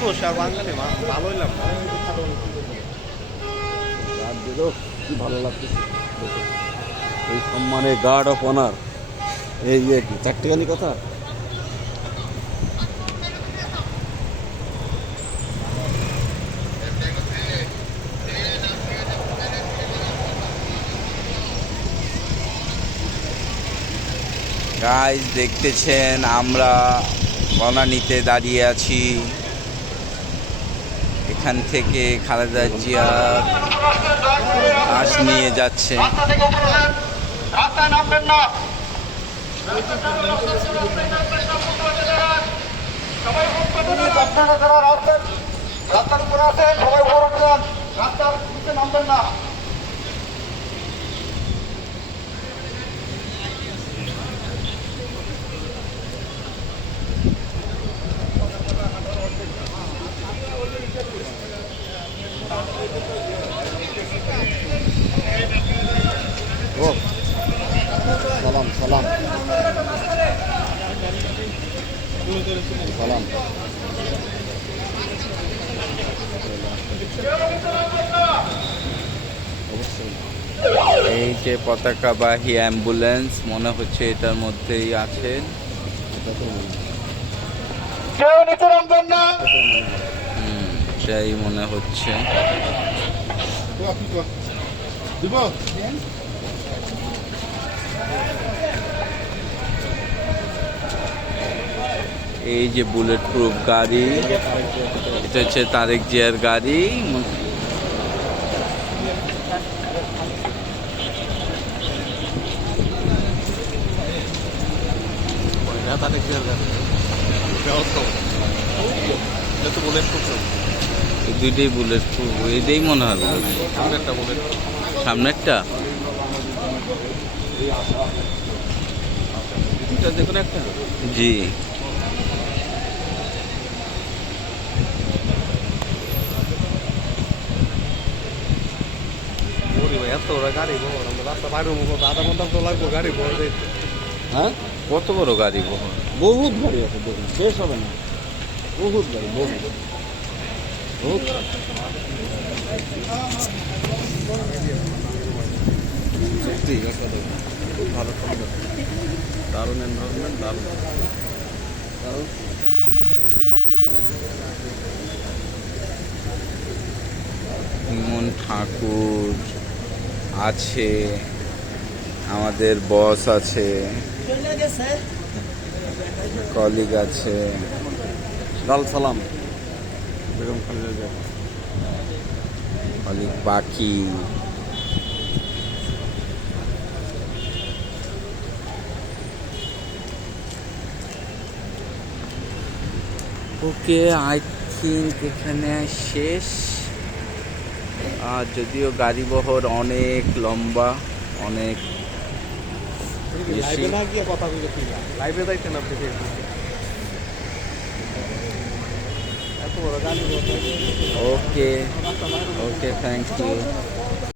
মানুষ আর বাঙালি ভালো হইলাম না। কি ভালো লাগতেছে এই সম্মানে গার্ড অফ অনার। এই যে কি চারটিখানি কথা। গাইজ দেখতেছেন আমরা বনানীতে দাঁড়িয়ে আছি। এখান থেকে খালেদা জিয়া লাশ নিয়ে যাচ্ছে। রাস্তার উপরে আছেন সবাই উপরে উঠবেন, রাস্তার নিচে নামবেন না। ও সালাম সালাম সালাম। এই যে পতাকাবাহী অ্যাম্বুলেন্স মনে হচ্ছে এটার মধ্যেই আছেন। কেউ নিচে নামবেন না। সেটাই মনে হচ্ছে। এই যে বুলেট প্রুফ গাড়ি, এটা হচ্ছে তারেক জিয়ার গাড়ি। দুইটাই বুলেট প্রুফ, এটাই মনে হলো সামনেরটা। জি হ্যাঁ কত বড় গাড়ি বহর। বহুত গাড়ি আছে, দেখুন শেষ হবে না। বহুত গাড়ি, বহুত বহুত। সত্যি খুব ভালো সুন্দর, দারুণ এনভায়রনমেন্ট, দারুণ দারুণ। ইমন ঠাকুর আছে, আমাদের বস আছে, কলিগ আছে। লাল সালাম বেগম খালেদা জিয়া। কলিগ বাকি। ওকে, আই থিঙ্ক এখানে শেষ। আর যদিও গাড়ি বহর অনেক লম্বা, অনেক বেশি। ওকে ওকে, থ্যাংক ইউ।